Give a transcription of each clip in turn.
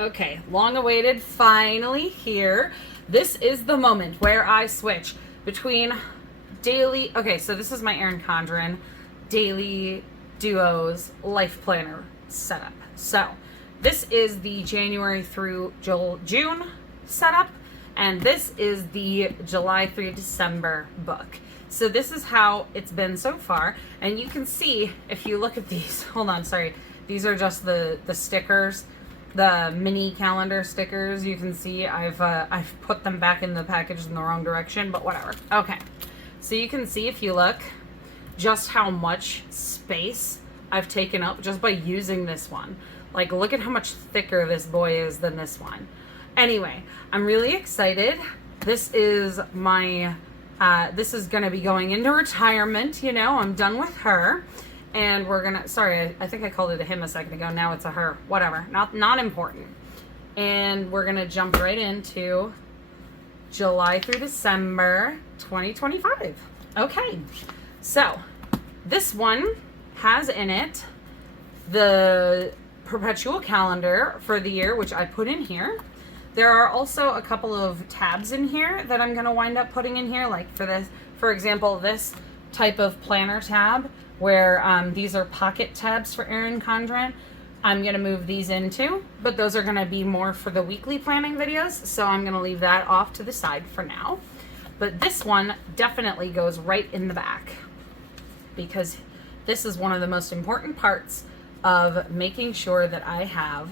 Okay, long awaited, finally here. This is the moment where I switch between daily, okay, so this is my Erin Condren Daily Duo's Life Planner setup. So this is the January through June setup, and this is the July through December book. So this is how it's been so far, and you can see if you look at these, hold on, sorry, these are just the stickers, the mini calendar stickers. You can see I've put them back in the package in the wrong direction, but whatever. Okay, so you can see if you look just how much space I've taken up just by using this one. Like, look at how much thicker this boy is than this one. Anyway, I'm really excited. This is my this is gonna be going into retirement. You know, I'm done with her. And we're gonna, sorry, I think I called it a him a second ago. Now it's a her. Whatever. Not important. And we're gonna jump right into July through December 2025. Okay. So this one has in it the perpetual calendar for the year, which I put in here. There are also a couple of tabs in here that I'm gonna wind up putting in here, like for this, for example, this type of planner tab, where these are pocket tabs for Erin Condren. I'm going to move these into, but those are going to be more for the weekly planning videos, so I'm going to leave that off to the side for now. But this one definitely goes right in the back, because this is one of the most important parts of making sure that I have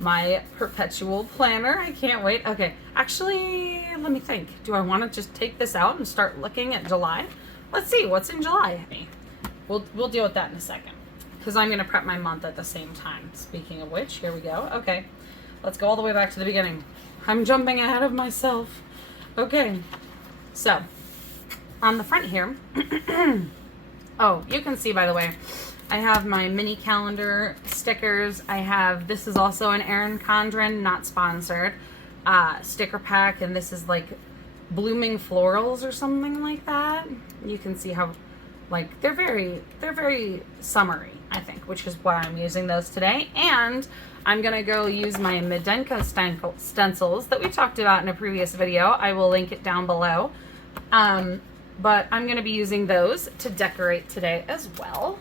my perpetual planner. I can't wait. Okay, actually, let me think. Do I want to just take this out and start looking at July? Let's see, what's in July? We'll deal with that in a second, because I'm going to prep my month at the same time. Speaking of which, here we go. Okay, let's go all the way back to the beginning. I'm jumping ahead of myself. Okay, so on the front here, oh, you can see, by the way, I have my mini calendar stickers. I have, this is also an Erin Condren, not sponsored, sticker pack, and this is like blooming florals or something like that. You can see how, like, they're very summery, I think, which is why I'm using those today. And I'm gonna go use my Medenka stencils that we talked about in a previous video. I will link it down below. But I'm gonna be using those to decorate today as well.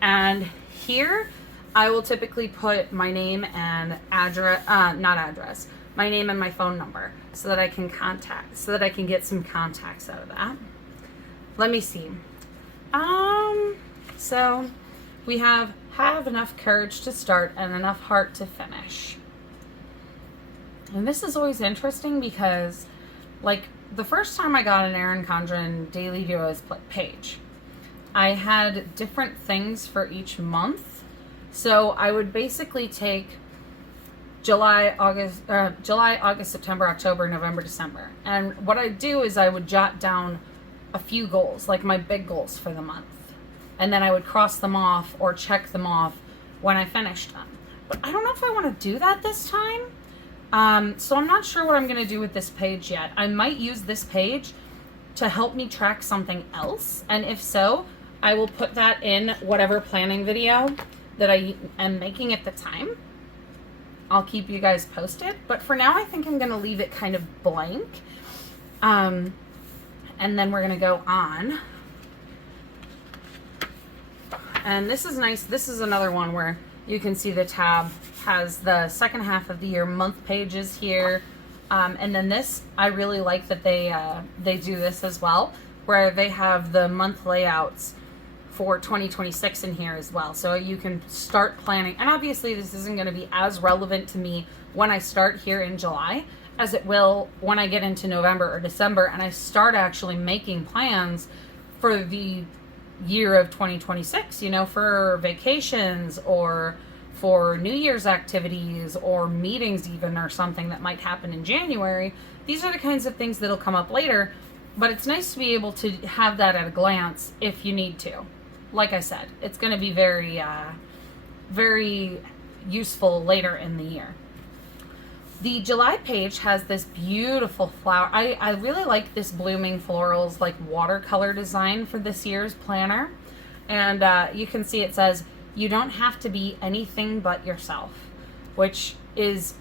And here I will typically put my name and address, my name and my phone number, so that I can get some contacts out of that. Let me see. So we have enough courage to start and enough heart to finish. And this is always interesting because, like, the first time I got an Erin Condren Daily Duo's page, I had different things for each month. So I would basically take July, August, September, October, November, December. And what I'd do is I would jot down a few goals, like my big goals for the month. And then I would cross them off or check them off when I finished them. But I don't know if I want to do that this time. So I'm not sure what I'm going to do with this page yet. I might use this page to help me track something else. And if so, I will put that in whatever planning video that I am making at the time. I'll keep you guys posted. But for now, I think I'm going to leave it kind of blank. And then we're going to go on. And this is nice. This is another one where you can see the tab has the second half of the year month pages here. And then this, I really like that they do this as well, where they have the month layouts for 2026 in here as well. So you can start planning. And obviously this isn't going to be as relevant to me when I start here in July as it will when I get into November or December and I start actually making plans for the year of 2026, you know, for vacations or for New Year's activities or meetings even, or something that might happen in January. These are the kinds of things that'll come up later, but it's nice to be able to have that at a glance if you need to. Like I said, it's going to be very, very useful later in the year. The July page has this beautiful flower. I really like this blooming florals, like watercolor design for this year's planner. And you can see it says, "You don't have to be anything but yourself," which is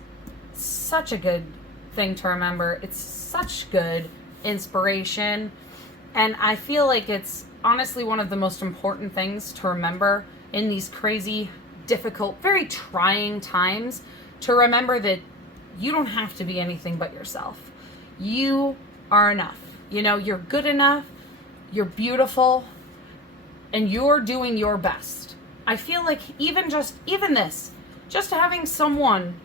such a good thing to remember. It's such good inspiration. And I feel like it's honestly one of the most important things to remember in these crazy, difficult, very trying times, to remember that you don't have to be anything but yourself. You are enough. You know, you're good enough, you're beautiful, and you're doing your best. I feel like even this, just having someone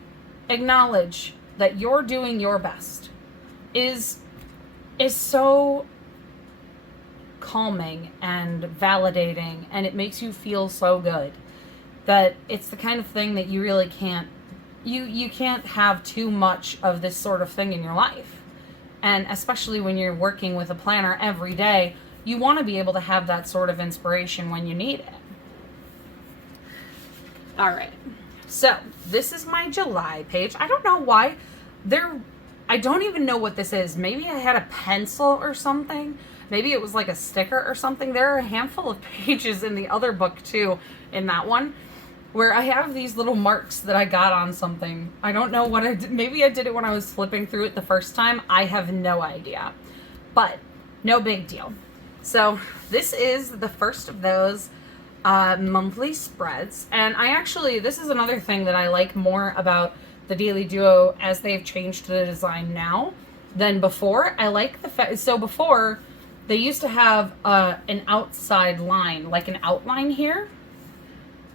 acknowledge that you're doing your best is so calming and validating, and it makes you feel so good that it's the kind of thing that you really can't, you can't have too much of this sort of thing in your life. And especially when you're working with a planner every day, you want to be able to have that sort of inspiration when you need it. All right. So this is my July page. I don't know why I don't even know what this is. Maybe I had a pencil or something. Maybe it was like a sticker or something. There are a handful of pages in the other book too, in that one, where I have these little marks that I got on something. I don't know what I did. Maybe I did it when I was flipping through it the first time. I have no idea. But no big deal. So this is the first of those monthly spreads. And this is another thing that I like more about the Daily Duo as they've changed the design now than before. I like the fact, so before they used to have an outside line, like an outline here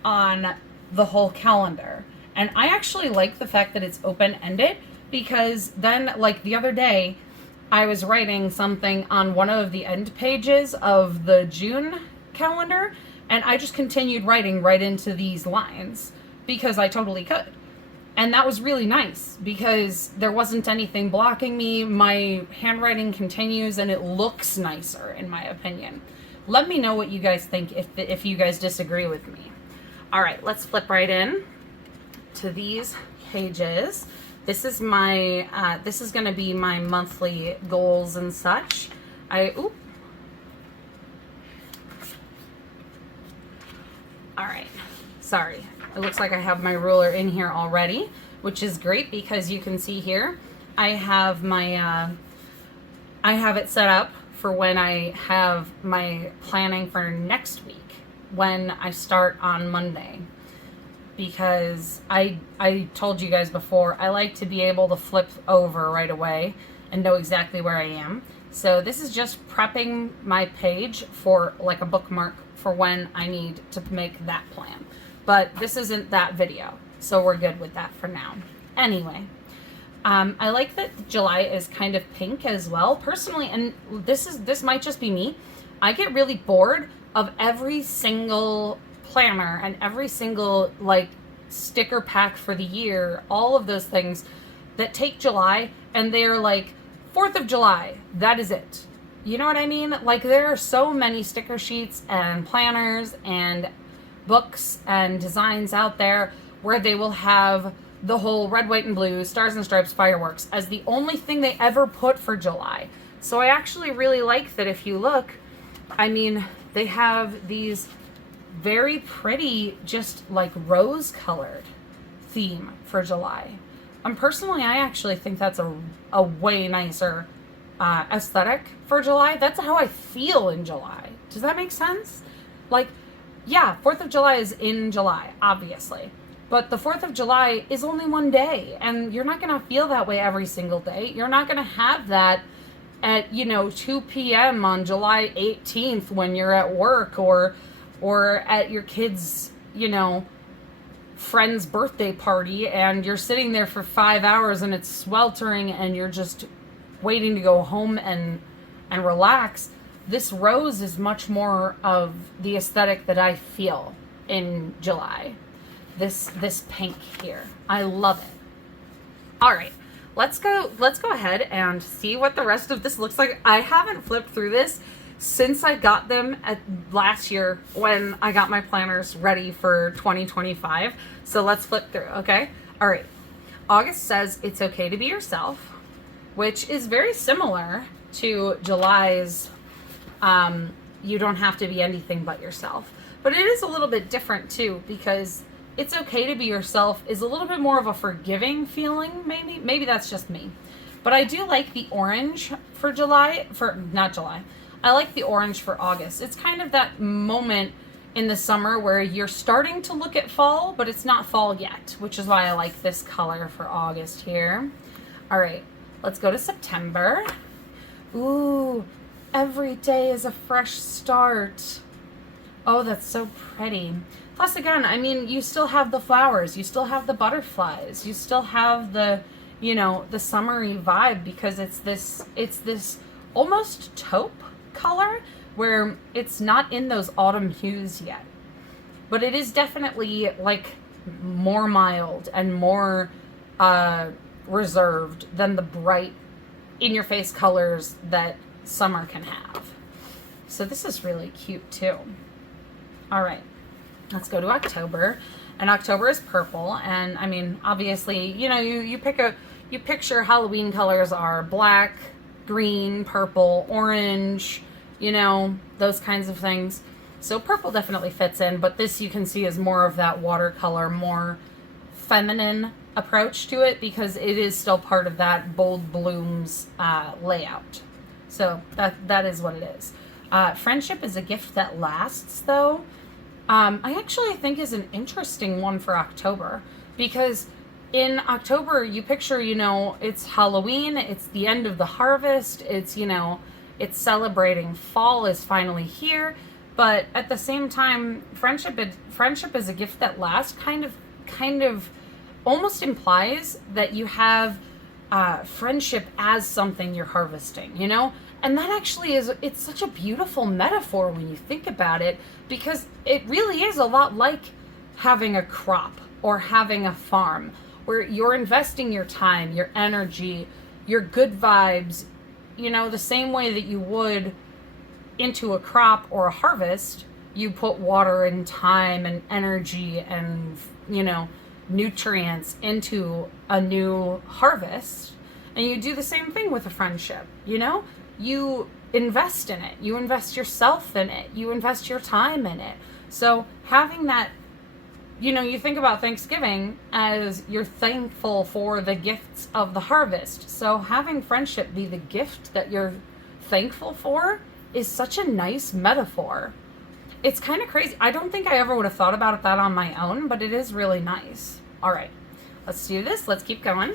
on the whole calendar. And I actually like the fact that it's open-ended, because then, like the other day, I was writing something on one of the end pages of the June calendar, and I just continued writing right into these lines because I totally could. And that was really nice because there wasn't anything blocking me. My handwriting continues and it looks nicer, in my opinion. Let me know what you guys think if you guys disagree with me. All right, let's flip right in to these pages. This is my, this is gonna be my monthly goals and such. All right, sorry. It looks like I have my ruler in here already, which is great because you can see here, I have my, I have it set up for when I have my planning for next week, when I start on Monday. Because I told you guys before, I like to be able to flip over right away and know exactly where I am. So this is just prepping my page for like a bookmark for when I need to make that plan. But this isn't that video, so we're good with that for now. Anyway, I like that July is kind of pink as well. Personally, and this might just be me, I get really bored of every single planner and every single like sticker pack for the year, all of those things that take July and they're like 4th of July, that is it. You know what I mean? Like there are so many sticker sheets and planners and books and designs out there where they will have the whole red, white, and blue, stars and stripes, fireworks as the only thing they ever put for July. So I actually really like that. If you look, I mean, they have these very pretty, just like rose colored theme for July. And personally, I actually think that's a way nicer aesthetic for July. That's how I feel in July. Does that make sense? Like, yeah, 4th of July is in July, obviously. But the 4th of July is only one day, and you're not going to feel that way every single day. You're not going to have that at, 2 p.m. on July 18th when you're at work or at your kid's, friend's birthday party, and you're sitting there for 5 hours and it's sweltering and you're just waiting to go home and relax. This rose is much more of the aesthetic that I feel in July. This pink here. I love it. All right, let's go ahead and see what the rest of this looks like. I haven't flipped through this since I got them last year when I got my planners ready for 2025. So let's flip through, okay? All right. August says it's okay to be yourself, which is very similar to July's you don't have to be anything but yourself. But it is a little bit different too, because it's okay to be yourself is a little bit more of a forgiving feeling, maybe that's just me. But I do like the orange for not July. I like the orange for August. It's kind of that moment in the summer where you're starting to look at fall, but it's not fall yet, which is why I like this color for August here. All right, let's go to September. Ooh, every day is a fresh start. Oh, that's so pretty. Plus, again, I mean, you still have the flowers, you still have the butterflies, you still have the, the summery vibe, because it's this almost taupe color where it's not in those autumn hues yet. But it is definitely like more mild and more reserved than the bright in-your-face colors that summer can have. So this is really cute too. All right, let's go to October. And October is purple. And I mean, obviously, you picture Halloween colors are black, green, purple, orange, those kinds of things. So purple definitely fits in, but this you can see is more of that watercolor, more feminine approach to it, because it is still part of that bold blooms layout. So that is what it is. Friendship is a gift that lasts, though. I actually think is an interesting one for October, because in October you picture, it's Halloween, it's the end of the harvest, it's celebrating fall is finally here, but at the same time, friendship is a gift that lasts kind of almost implies that you have friendship as something you're harvesting, And that actually it's such a beautiful metaphor when you think about it, because it really is a lot like having a crop or having a farm, where you're investing your time, your energy, your good vibes, the same way that you would into a crop or a harvest. You put water and time and energy and, nutrients into a new harvest. And you do the same thing with a friendship, You invest in it. You invest yourself in it. You invest your time in it. So having that, you think about Thanksgiving as you're thankful for the gifts of the harvest. So having friendship be the gift that you're thankful for is such a nice metaphor. It's kind of crazy. I don't think I ever would have thought about that on my own, but it is really nice. All right, let's do this. Let's keep going.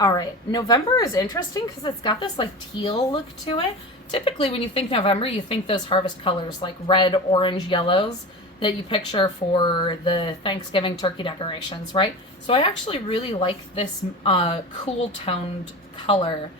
All right, November is interesting because it's got this like teal look to it. Typically when you think November, you think those harvest colors like red, orange, yellows that you picture for the Thanksgiving turkey decorations, right? So I actually really like this cool toned color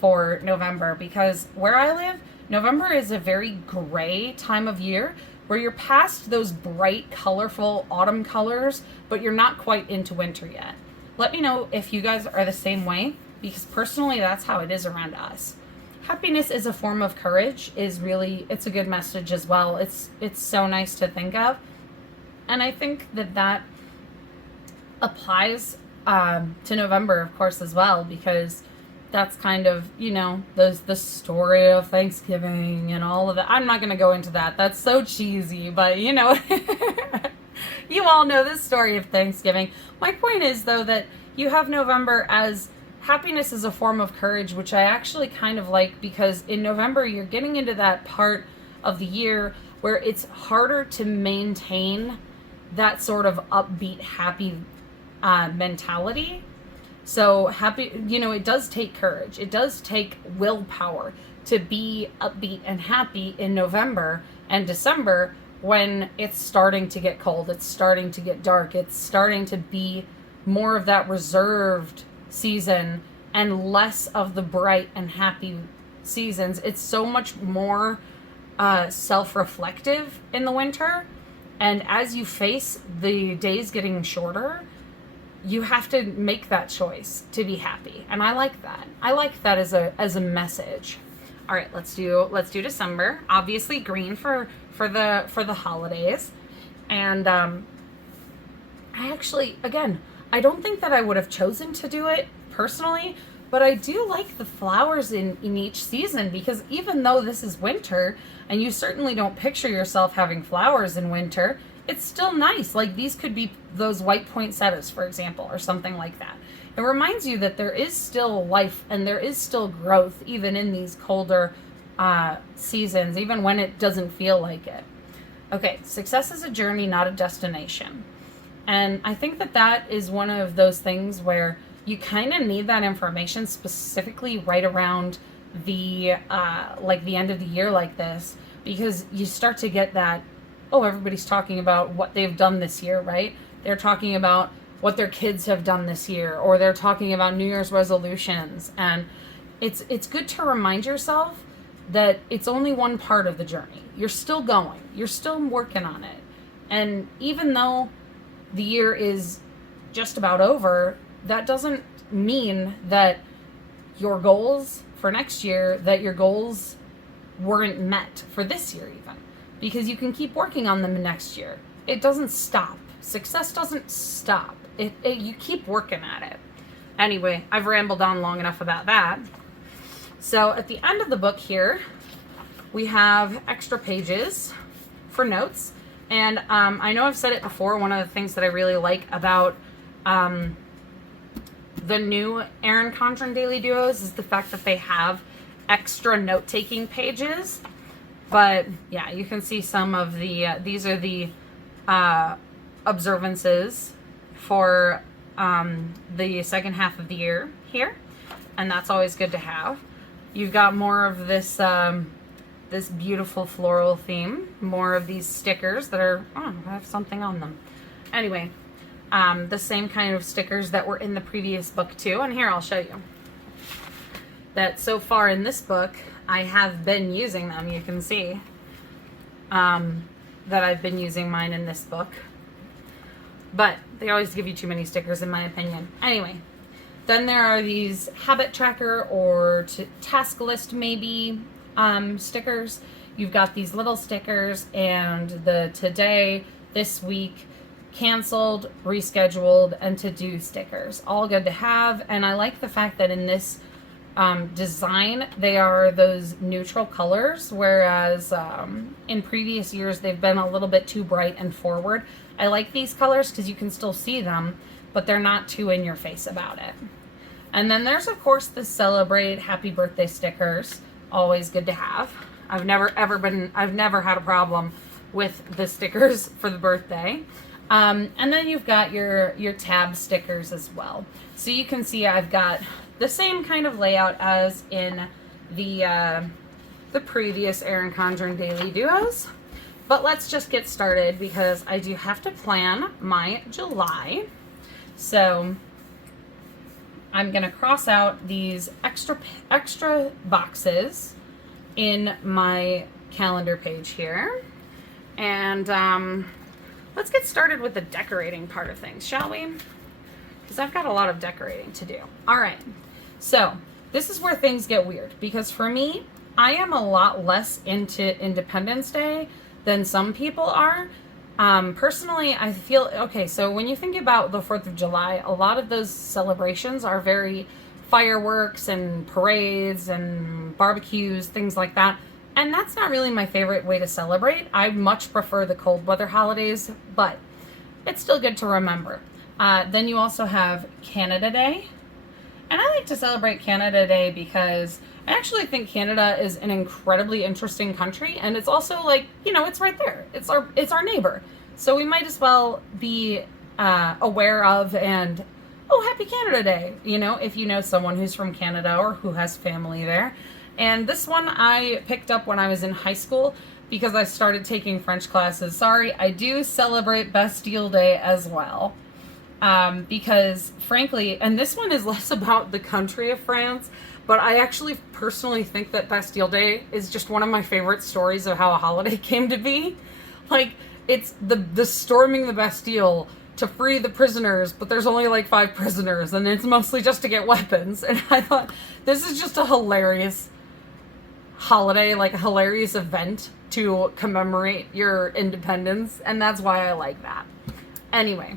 for November, because where I live, November is a very gray time of year where you're past those bright, colorful autumn colors, but you're not quite into winter yet. Let me know if you guys are the same way, because personally, that's how it is around us. Happiness is a form of courage it's a good message as well. It's so nice to think of. And I think that applies to November, of course, as well, because that's kind of, the story of Thanksgiving and all of that. I'm not going to go into that. That's so cheesy, but you all know the story of Thanksgiving. My point is, though, that you have November as happiness is a form of courage, which I actually kind of like, because in November you're getting into that part of the year where it's harder to maintain that sort of upbeat, happy mentality. So happy, it does take courage. It does take willpower to be upbeat and happy in November and December, when it's starting to get cold, it's starting to get dark, it's starting to be more of that reserved season and less of the bright and happy seasons. It's so much more self-reflective in the winter, and as you face the days getting shorter, you have to make that choice to be happy, and I like that. I like that as a message. All right, let's do December. Obviously, green for the holidays, and I actually, again, I don't think that I would have chosen to do it personally, but I do like the flowers in each season, because even though this is winter, and you certainly don't picture yourself having flowers in winter, it's still nice. Like these could be those white poinsettias, for example, or something like that. It reminds you that there is still life and there is still growth, even in these colder seasons, even when it doesn't feel like it. Okay, success is a journey, not a destination. And I think that that is one of those things where you kind of need that information specifically right around the like the end of the year like this, because you start to get that, oh, everybody's talking about what they've done this year, right? They're talking about what their kids have done this year, or they're talking about New Year's resolutions. And it's good to remind yourself that it's only one part of the journey. You're still going. You're still working on it. And even though the year is just about over, that doesn't mean that your goals for next year, that your goals weren't met for this year even. Because you can keep working on them next year. It doesn't stop. Success doesn't stop. You keep working at it. Anyway, I've rambled on long enough about that. So at the end of the book here, we have extra pages for notes. And I know I've said it before, one of the things that I really like about the new Erin Condren Daily Duos is the fact that they have extra note-taking pages. But yeah, you can see some of the, these are the observances for the second half of the year here. And that's always good to have. You've got more of this this beautiful floral theme, more of these stickers that are, oh, I have something on them. Anyway, the same kind of stickers that were in the previous book too. And here, I'll show you that so far in this book, I have been using them. You can see that I've been using mine in this book. But they always give you too many stickers, in my opinion. Anyway, then there are these habit tracker or task list maybe stickers. You've got these little stickers and the today, this week, canceled, rescheduled, and to-do stickers. All good to have. And I like the fact that in this design, they are those neutral colors, whereas in previous years, they've been a little bit too bright and forward. I like these colors because you can still see them, but they're not too in your face about it. And then there's, of course, the Celebrate Happy Birthday stickers. Always good to have. I've never had a problem with the stickers for the birthday. And then you've got your tab stickers as well. So you can see I've got the same kind of layout as in the previous Erin Condren Daily Duos. But let's just get started because I do have to plan my July. So I'm going to cross out these extra boxes in my calendar page here. And let's get started with the decorating part of things, shall we? Because I've got a lot of decorating to do. All right. So this is where things get weird because for me, I am a lot less into Independence Day than some people are. Personally, I feel, okay, so when you think about the 4th of July, a lot of those celebrations are very fireworks and parades and barbecues, things like that. And that's not really my favorite way to celebrate. I much prefer the cold weather holidays, but it's still good to remember. Then you also have Canada Day. And I like to celebrate Canada Day because I actually think Canada is an incredibly interesting country, and it's also like, you know, it's right there. It's our neighbor. So we might as well be aware of and, oh, happy Canada Day, you know, if you know someone who's from Canada or who has family there. And this one I picked up when I was in high school because I started taking French classes. Sorry, I do celebrate Bastille Day as well. Because frankly, and this one is less about the country of France, but I actually personally think that Bastille Day is just one of my favorite stories of how a holiday came to be. Like, it's the storming the Bastille to free the prisoners, but there's only like 5 prisoners, and it's mostly just to get weapons. And I thought, this is just a hilarious holiday, like a hilarious event to commemorate your independence, and that's why I like that. Anyway,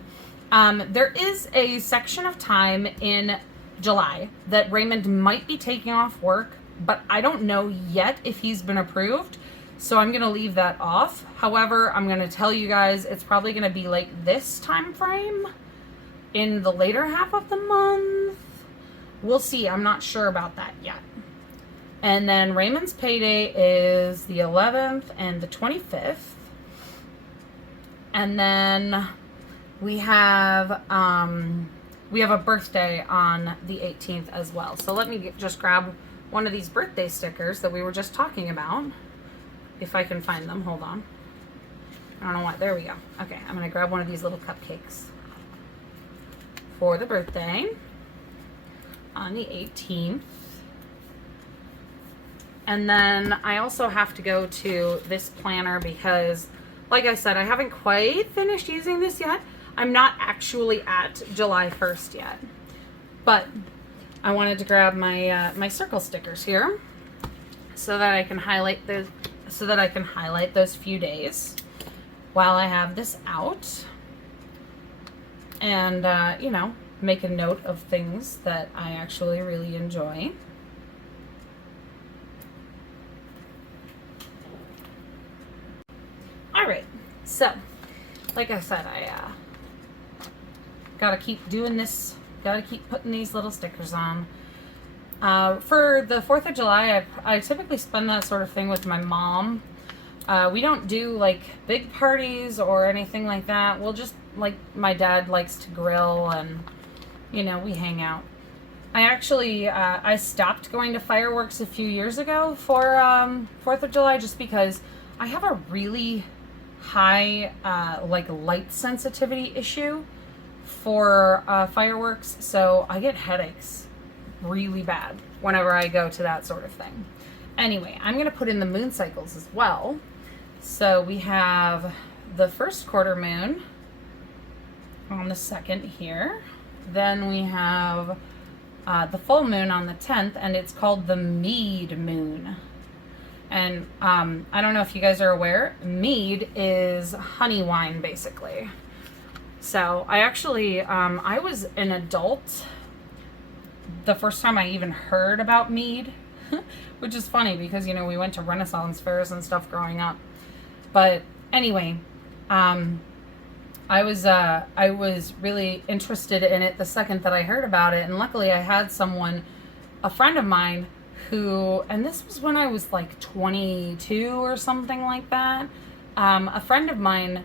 there is a section of time in July that Raymond might be taking off work, but I don't know yet if he's been approved. So I'm going to leave that off. However, I'm going to tell you guys it's probably going to be like this time frame in the later half of the month. We'll see. I'm not sure about that yet. And then Raymond's payday is the 11th and the 25th. And then we have a birthday on the 18th as well. So let me just grab one of these birthday stickers that we were just talking about. If I can find them, hold on. I don't know what, there we go. Okay, I'm gonna grab one of these little cupcakes for the birthday on the 18th. And then I also have to go to this planner because, like I said, I haven't quite finished using this yet. I'm not actually at July 1st yet, but I wanted to grab my my circle stickers here so that I can highlight those few days while I have this out, and you know, make a note of things that I actually really enjoy. All right, so like I said, I gotta keep doing this, gotta keep putting these little stickers on. For the 4th of July, I typically spend that sort of thing with my mom. We don't do like big parties or anything like that. We'll just, like, my dad likes to grill and, you know, we hang out. I actually, I stopped going to fireworks a few years ago for 4th of July just because I have a really high like light sensitivity issue for fireworks, so I get headaches really bad whenever I go to that sort of thing. Anyway, I'm gonna put in the moon cycles as well. So we have the first quarter moon on the 2nd here. Then we have the full moon on the 10th, and it's called the mead moon. And I don't know if you guys are aware, mead is honey wine, basically. So I actually, I was an adult the first time I even heard about mead, which is funny because, you know, we went to Renaissance fairs and stuff growing up. But anyway, I was really interested in it the second that I heard about it. And luckily I had someone, a friend of mine, who, and this was when I was like 22 or something like that. A friend of mine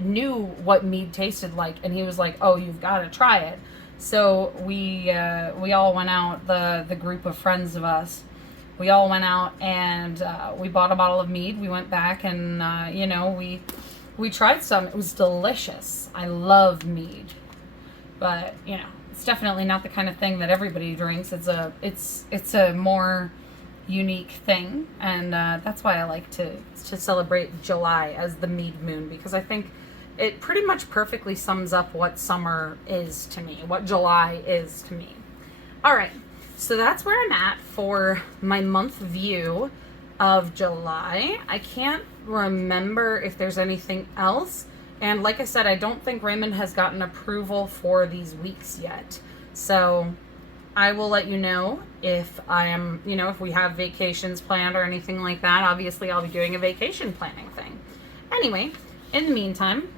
knew what mead tasted like, and he was like, "Oh, you've got to try it." So we all went out, the group of friends of us. We all went out and we bought a bottle of mead. We went back and you know, we tried some. It was delicious. I love mead, but you know, it's definitely not the kind of thing that everybody drinks. It's a more unique thing, and that's why I like to celebrate July as the mead moon, because I think it pretty much perfectly sums up what summer is to me, what July is to me. All right, so that's where I'm at for my month view of July. I can't remember if there's anything else. And like I said, I don't think Raymond has gotten approval for these weeks yet. So I will let you know if I am, you know, if we have vacations planned or anything like that. Obviously, I'll be doing a vacation planning thing. Anyway, in the meantime,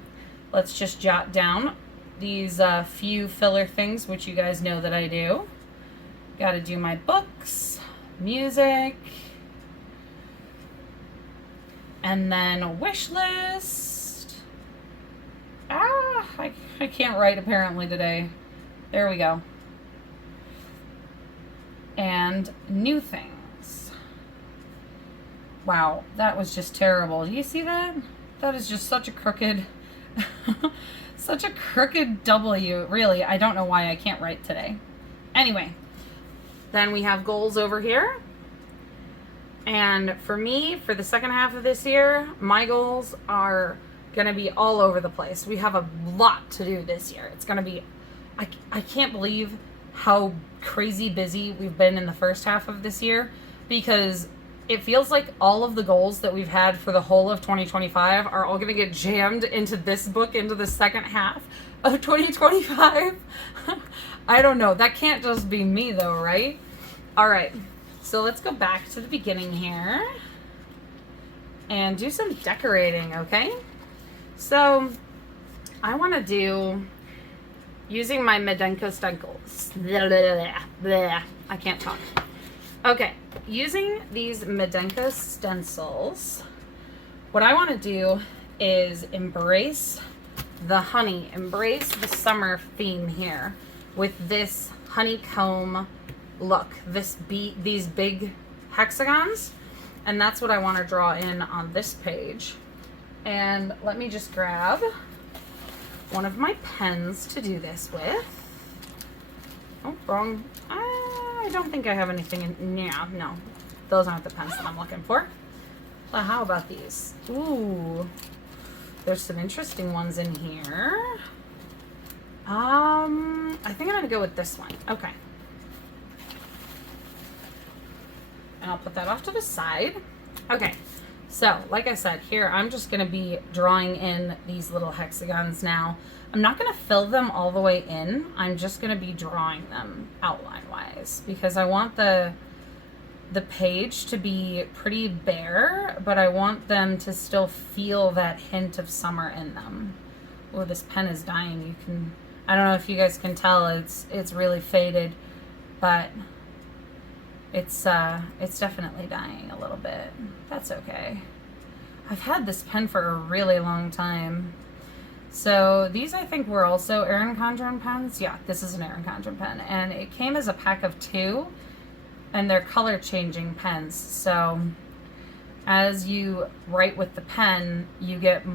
let's just jot down these few filler things, which you guys know that I do. Got to do my books, music, and then a wish list. I can't write apparently today. There we go. And new things. Wow, that was just terrible. Do you see that? That is just such a crooked, such a crooked W. Really, I don't know why I can't write today. Anyway, then we have goals over here. And for me, for the second half of this year, my goals are going to be all over the place. We have a lot to do this year. It's going to be, I can't believe how crazy busy we've been in the first half of this year, because it feels like all of the goals that we've had for the whole of 2025 are all going to get jammed into this book, into the second half of 2025. I don't know. That can't just be me though, right? All right. So let's go back to the beginning here. and do some decorating, okay? So I want to do, using my Medenko stencils. I can't talk. Okay, using these Medenko stencils, what I want to do is embrace the honey, embrace the summer theme here with this honeycomb look, these big hexagons, and that's what I want to draw in on this page. And let me just grab one of my pens to do this with. Oh, wrong. I don't think I have anything in, yeah, no, those aren't the pens that I'm looking for. Well, how about these? Ooh, there's some interesting ones in here. I think I'm gonna go with this one. Okay. And I'll put that off to the side. Okay, so like I said, here I'm just gonna be drawing in these little hexagons now. I'm not gonna fill them all the way in. I'm just gonna be drawing them outline-wise because I want the page to be pretty bare, but I want them to still feel that hint of summer in them. Oh, this pen is dying. You can, I don't know if you guys can tell, it's really faded, but it's definitely dying a little bit. That's okay. I've had this pen for a really long time. So these I think were also Erin Condren pens. Yeah, this is an Erin Condren pen, and it came as a pack of 2, and they're color changing pens. So as you write with the pen, you get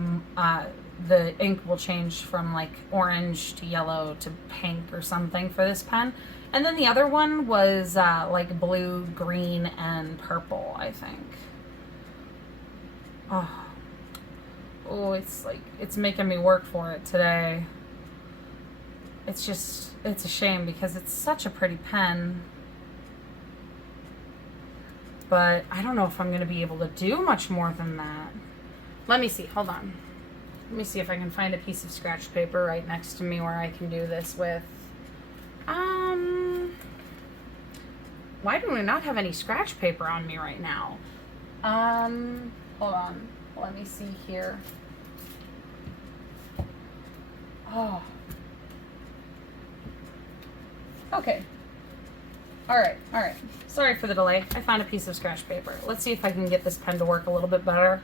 the ink will change from like orange to yellow to pink or something for this pen. And then the other one was like blue, green, and purple, I think. Oh, it's like, it's making me work for it today. It's just, it's a shame because it's such a pretty pen. But I don't know if I'm going to be able to do much more than that. Let me see, hold on. Let me see if I can find a piece of scratch paper right next to me where I can do this with. Why do we not have any scratch paper on me right now? Hold on. Let me see here. Oh. Okay. All right. Sorry for the delay. I found a piece of scratch paper. Let's see if I can get this pen to work a little bit better.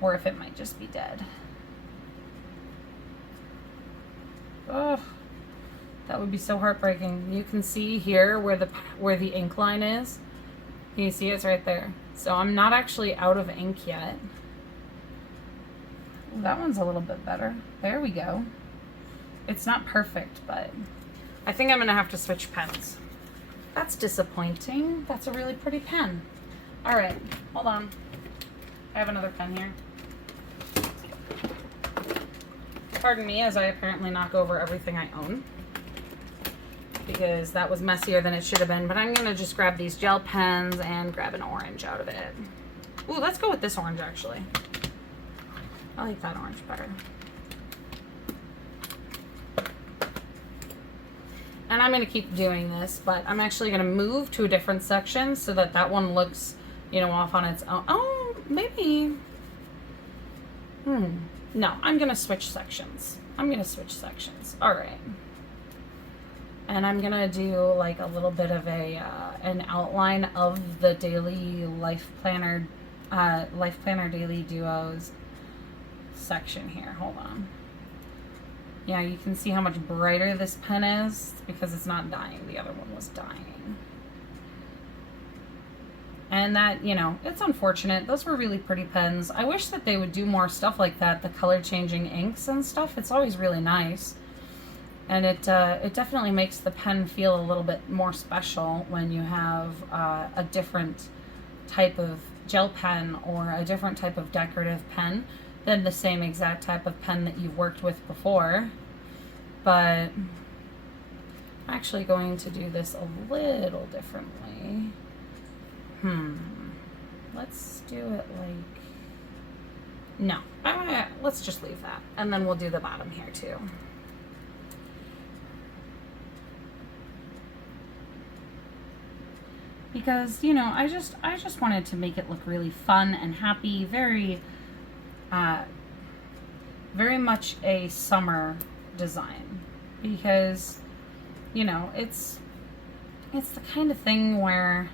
Or if it might just be dead. Oh, that would be so heartbreaking. You can see here where the ink line is. Can you see it's right there? So I'm not actually out of ink yet. That one's a little bit better. There we go. It's not perfect, but I think I'm gonna have to switch pens. That's disappointing. That's a really pretty pen. All right, hold on. I have another pen here. Pardon me as I apparently knock over everything I own because that was messier than it should have been, but I'm gonna just grab these gel pens and grab an orange out of it. Ooh, let's go with this orange actually. I like that orange better. And I'm gonna keep doing this, but I'm actually gonna move to a different section so that that one looks, you know, off on its own. Oh, maybe. No, I'm gonna switch sections. All right. And I'm gonna do like a little bit of a an outline of the daily Lifeplanner Daily Duos section here. Hold on. Yeah, you can see how much brighter this pen is because it's not dying. The other one was dying. And that, you know, it's unfortunate. Those were really pretty pens. I wish that they would do more stuff like that, the color changing inks and stuff. It's always really nice. And it definitely makes the pen feel a little bit more special when you have a different type of gel pen or a different type of decorative pen than the same exact type of pen that you've worked with before. But I'm actually going to do this a little differently. Let's do it like, no, let's just leave that. And then we'll do the bottom here too. because, you know, I just wanted to make it look really fun and happy, very much a summer design, because, you know, it's the kind of thing where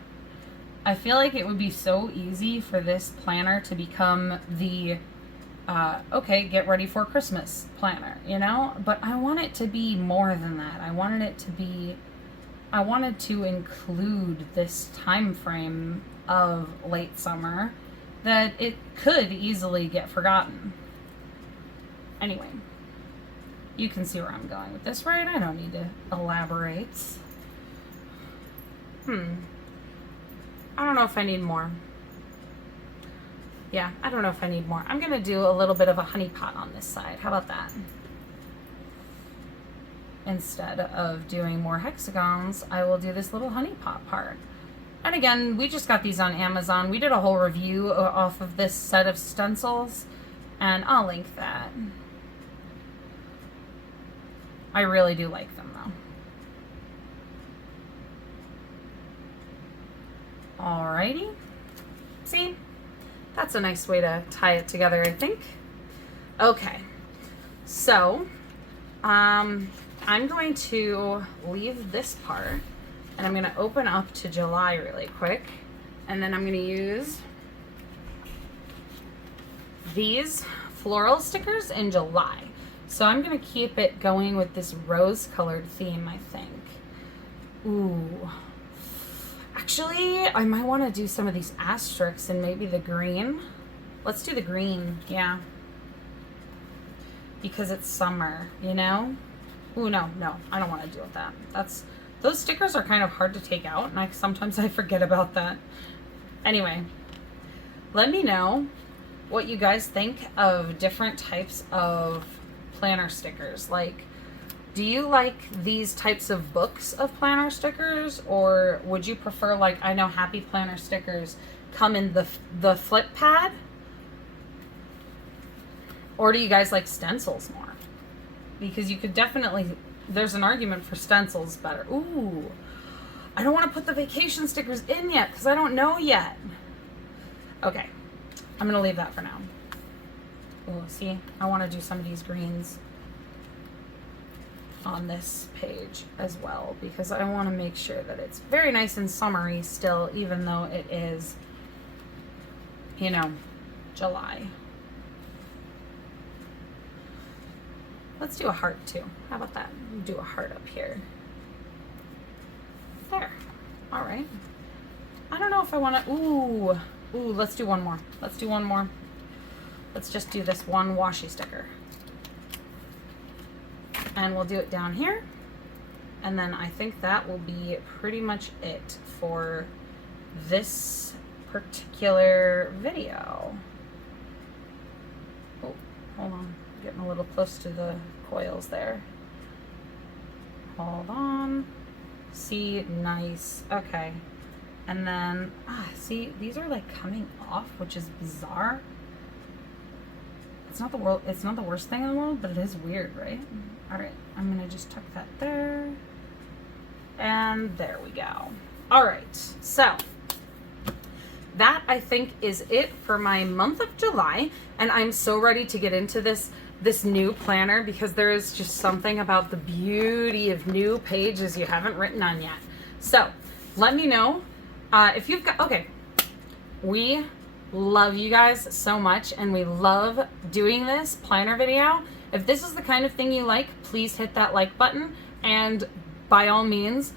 I feel like it would be so easy for this planner to become the okay, get ready for Christmas planner, you know? But I want it to be more than that. I wanted to include this time frame of late summer that it could easily get forgotten. Anyway, you can see where I'm going with this, right? I don't need to elaborate. I don't know if I need more. Yeah, I don't know if I need more. I'm going to do a little bit of a honey pot on this side. How about that? Instead of doing more hexagons, I will do this little honey pot part. And again, we just got these on Amazon. We did a whole review off of this set of stencils, and I'll link that. I really do like them, though. Alrighty. See? That's a nice way to tie it together, I think. Okay. So, I'm going to leave this part, and I'm going to open up to July really quick, and then I'm going to use these floral stickers in July. So I'm going to keep it going with this rose-colored theme, I think. Ooh. Actually, I might want to do some of these asterisks and maybe the green. Let's do the green, yeah. Because it's summer, you know? Ooh, no, I don't want to deal with that. Those stickers are kind of hard to take out, and sometimes I forget about that. Anyway, let me know what you guys think of different types of planner stickers. Like, do you like these types of books of planner stickers, or would you prefer, like, I know Happy Planner stickers come in the flip pad? Or do you guys like stencils more? Because you could definitely, there's an argument for stencils better. Ooh, I don't want to put the vacation stickers in yet because I don't know yet. Okay, I'm going to leave that for now. Oh, see, I want to do some of these greens on this page as well, because I want to make sure that it's very nice and summery still, even though it is, you know, July. Let's do a heart too. How about that? Do a heart up here. There. All right. I don't know if I want to, ooh, let's do one more. Let's do one more. Let's just do this one washi sticker. And we'll do it down here. And then I think that will be pretty much it for this particular video. Oh, hold on. Getting a little close to the coils there. Hold on. See, nice. Okay. And then, see, these are like coming off, which is bizarre. It's not the worst thing in the world, but it is weird, right? All right, I'm gonna just tuck that there. And there we go. All right, so that I think is it for my month of July. And I'm so ready to get into this new planner, because there is just something about the beauty of new pages you haven't written on yet. So let me know if you've got, okay, we love you guys so much, and we love doing this planner video. If this is the kind of thing you like, please hit that like button, and by all means,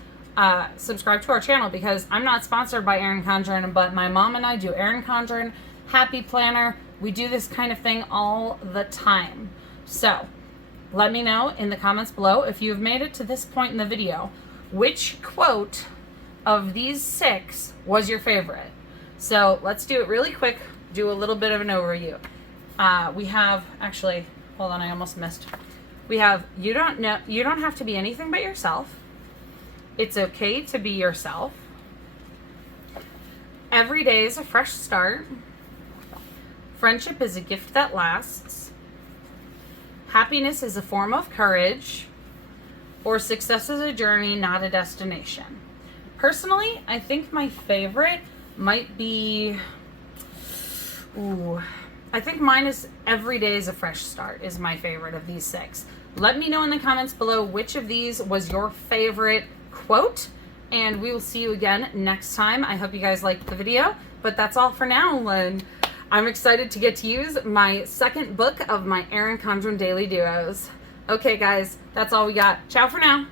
subscribe to our channel, because I'm not sponsored by Erin Condren, but my mom and I do Erin Condren, Happy Planner. We do this kind of thing all the time. So let me know in the comments below, if you've made it to this point in the video, which quote of these 6 was your favorite. So let's do it really quick, do a little bit of an overview. We have, actually, hold on, I almost missed. We have, you don't have to be anything but yourself. It's okay to be yourself. Every day is a fresh start. Friendship is a gift that lasts. Happiness is a form of courage. Or success is a journey, not a destination. Personally, I think my favorite might be, I think mine is "Every day is a fresh start" is my favorite of these 6. Let me know in the comments below which of these was your favorite quote, and we will see you again next time. I hope you guys liked the video, but that's all for now, and I'm excited to get to use my second book of my Erin Condren Daily Duos. Okay, guys, that's all we got. Ciao for now.